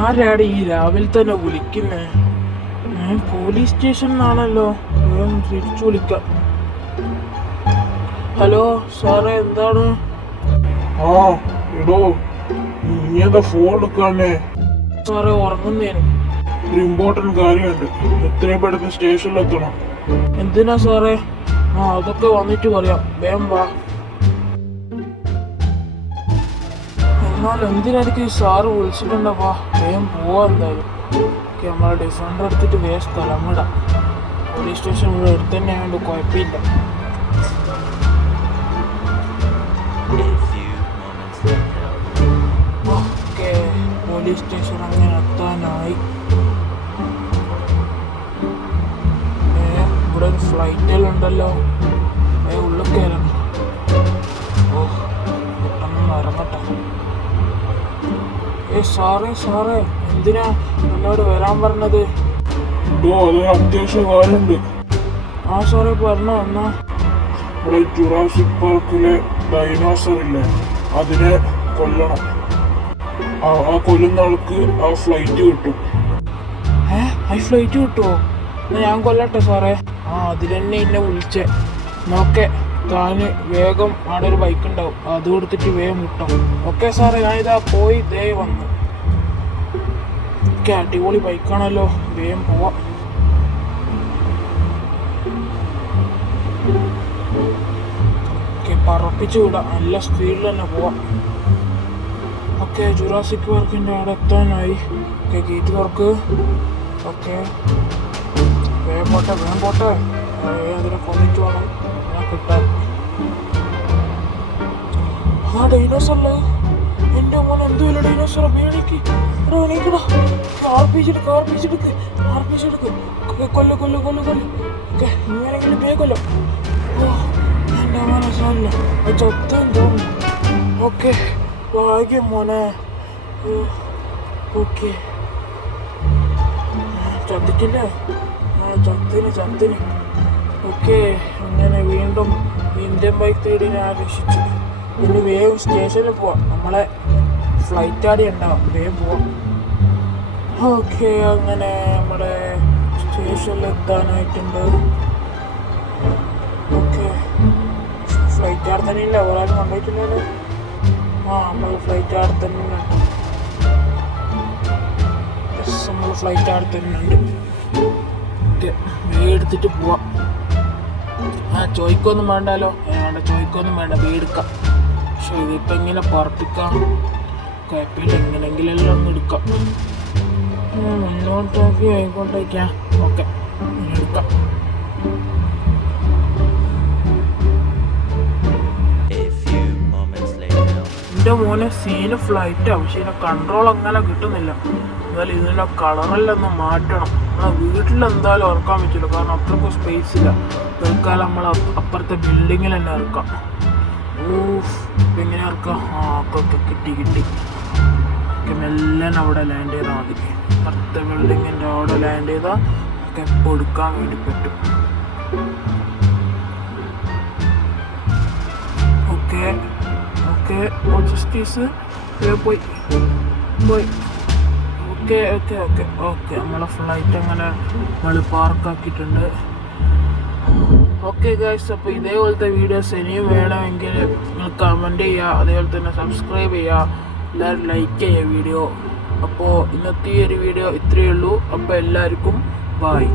ആരാടെ ഈ രാവിലെ തന്നെ വിളിക്കുന്നേ? പോലീസ് സ്റ്റേഷനിലാണല്ലോ. തിരിച്ചു വിളിക്കാം. ഹലോ സാറേ, എന്താണ്? എടോ, നീ എന്താ ഫോൺ എടുക്കാനേ? സാറേ, ഉറങ്ങുന്നേന്. ഒരു ഇമ്പോർട്ടന്റ് കാര്യമുണ്ട്. എത്രയും പെട്ടെന്ന് സ്റ്റേഷനിലെത്തണം. എന്തിനാ സാറേ? അതൊക്കെ വന്നിട്ട് പറയാം. വേഗം വാ. എന്നാൽ എന്തിനായിരിക്കും സാറ് വിളിച്ചിട്ടുണ്ടാവാ? വേഗം പോവാ. എന്തായാലും നമ്മളെ ഡിഫൻഡർ എടുത്തിട്ട് വേഗം സ്ഥലം വിടാം. പോലീസ് സ്റ്റേഷൻ ഇവിടെ അടുത്ത് തന്നെ ആയതുകൊണ്ട് കുഴപ്പമില്ല. ഓക്കെ, പോലീസ് സ്റ്റേഷൻ അങ്ങനെ എത്താനായി. ഇവിടെ ഒരു ഫ്ലൈറ്റെല്ലാം ഉണ്ടല്ലോ. ഉള്ളിൽ കയറണം. പെട്ടെന്ന് ഇറങ്ങട്ടെ. സാറേ, എന്തിനാ എന്നോട് വരാൻ പറഞ്ഞത്? അത്യാവശ്യ കാര്യമുണ്ട്. സാറേ, പറഞ്ഞോ. എന്നാ? ഇവിടെ ജുറാസിക് പാർക്കിലെ ഡൈനോസർ ഇല്ലേ, അതിനെ കൊല്ലണം. ആ കൊല്ലുന്ന ആൾക്ക് ആ ഫ്ലൈറ്റ് കിട്ടും. ഫ്ലൈറ്റ് കിട്ടുമോ? എന്നാ ഞാൻ കൊല്ലട്ടെ സാറേ. അതിലെന്നെ എന്നെ വിളിച്ചേ. നോക്കെ, താന് വേഗം അവിടെ ഒരു ബൈക്ക് ഉണ്ടാവും, അത് കൊടുത്തിട്ട് വേഗം കിട്ടും. ഓക്കെ സാറേ, ഞാനിതാ പോയി ദേ വന്നു. ഓക്കെ, അടിപൊളി ബൈക്കാണല്ലോ. വേഗം പോവാം. ഓക്കെ, പറപ്പിച്ച് വിടാം. നല്ല സ്പീഡിൽ തന്നെ പോവാം. ഓക്കെ, ജുറാസിക് പാർക്കിൻ്റെ അവിടെ എത്താനായി. ഓക്കെ, ഗേറ്റ് തുറക്ക്. ഓക്കെ, വേഗം പോട്ടെ. അതിനെ കൊന്നിട്ട് വേണം ഞാൻ കിട്ടാൻ. ഡൈനോസറല്ലേ? എൻ്റെ മോനെ, എന്തുമില്ല ഡൈനോസറ. മേടിക്ക് എണീക്കടാ. ആർപ്പിച്ചെടുക്ക്. കൊല്ല. ഓക്കെ, ഇങ്ങനെങ്കിലും വേഗമല്ലോ. എൻ്റെ മോനെ സാറില്ല, ചത്തും തോന്നുന്നു. ഓക്കെ, ഭാഗ്യം മോനെ. ഓക്കെ, ചത്തിട്ടില്ലേ? ചത്തിന്. ഓക്കെ, അങ്ങനെ വീണ്ടും ഇന്ത്യൻ ബൈക്ക് തേടി ഞാൻ രക്ഷിച്ചു. ഇനി വേഗം സ്റ്റേഷനിൽ പോവാം. നമ്മളെ ഫ്ലൈറ്റ് ആടി ഉണ്ടാവാം. വേഗം പോവാം. ഓക്കെ, അങ്ങനെ നമ്മുടെ സ്റ്റേഷനിൽ എത്താനായിട്ടുണ്ട്. ഓക്കെ, ഫ്ലൈറ്റ് ആടെ തന്നെ ഇല്ല. ഒരാളും കൊണ്ടുപോയിട്ടില്ലല്ലോ. നമ്മൾ ഫ്ലൈറ്റ് ആടെ തന്നെ ഉണ്ട്. നമ്മൾ ഫ്ലൈറ്റ് ആടെ തന്നെ ഉണ്ട്. ഓക്കെ, എടുത്തിട്ട് പോവാം. ചോയ്ക്കൊന്നും വേണ്ടല്ലോ. ചോയ്ക്കൊന്നും വേണ്ട, എടുക്കാം. പക്ഷെ ഇതിപ്പോൾ എങ്ങനെ പറപ്പിക്കാം? കുഴപ്പമില്ല, എങ്ങനെങ്കിലെല്ലാം ഒന്ന് എടുക്കാം. മുന്നോട്ടാക്കി ആയിക്കോട്ടേക്കാം. ഓക്കെ, എടുക്കാം. എൻ്റെ മോനെ സീന് ഫ്ലൈറ്റാണ്, പക്ഷെ ഇതിൻ്റെ കൺട്രോൾ അങ്ങനെ കിട്ടുന്നില്ല. എന്നാലും ഇതിൻ്റെ കളറെല്ലാം ഒന്ന് മാറ്റണം. നമ്മളെ വീട്ടിലെന്തായാലും ഇറക്കാൻ പറ്റില്ല, കാരണം അത്രക്കും സ്പേസ് ഇല്ല. തൽക്കാലം നമ്മൾ അപ്പുറത്തെ ബിൽഡിങ്ങിൽ തന്നെ ഇറക്കാം. ഇപ്പം എങ്ങനെ ഇറക്കാം? ഒക്കെ കിട്ടി. മെല്ലെ അവിടെ ലാൻഡ് ചെയ്താൽ മതി. അപ്പുറത്തെ ബിൽഡിങ്ങിൻ്റെ അവിടെ ലാൻഡ് ചെയ്താൽ ഒക്കെ എപ്പോൾ എടുക്കാൻ വേണ്ടി പറ്റും. ഓക്കെ, ജസ്റ്റീസ് പോയി. ഓക്കെ, നമ്മളെ ഫ്ലൈറ്റ് അങ്ങനെ നമ്മൾ പാർക്കാക്കിയിട്ടുണ്ട്. ഓക്കെ ഗൈസ്, അപ്പോൾ ഇതേപോലത്തെ വീഡിയോസ് ഇനിയും വേണമെങ്കിൽ നിങ്ങൾ കമൻറ്റ് ചെയ്യുക. അതേപോലെ തന്നെ സബ്സ്ക്രൈബ് ചെയ്യുക. എല്ലാവരും ലൈക്ക് ചെയ്യുക വീഡിയോ. അപ്പോൾ ഇന്നത്തെ ഈ ഒരു വീഡിയോ ഇത്രയേ ഉള്ളൂ. അപ്പോൾ എല്ലാവർക്കും ബൈ.